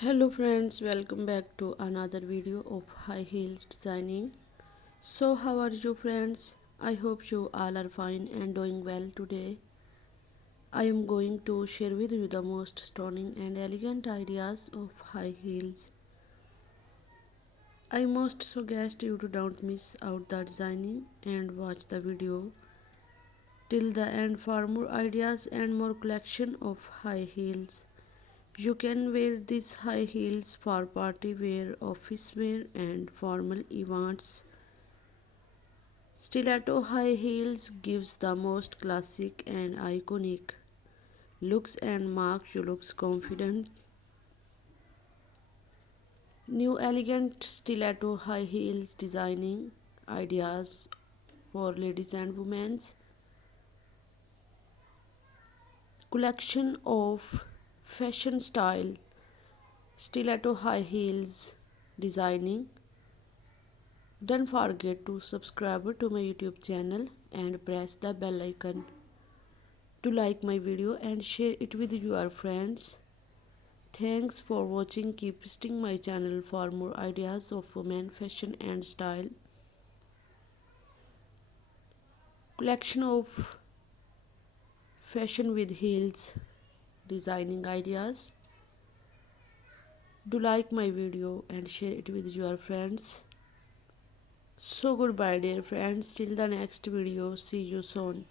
Hello friends, welcome back to another video of high heels designing. So how are you friends? I hope you all are fine and doing well today. I am going to share with you the most stunning and elegant ideas of high heels. I must suggest you to don't miss out the designing and watch the video till the end for more ideas and more collection of high heels. You can wear these high heels for party wear, office wear, and formal events. Stiletto high heels gives the most classic and iconic looks and mark you looks confident. New elegant stiletto high heels designing ideas for ladies and women's collection of fashion style stiletto high heels designing. Don't forget to subscribe to my YouTube channel and press the bell icon to like my video and share it with your friends. Thanks for watching. Keep visiting my channel for more ideas of women fashion and style. Collection of fashion with heels designing ideas. Do like my video and share it with your friends. So goodbye dear friends, till the next video, see you soon.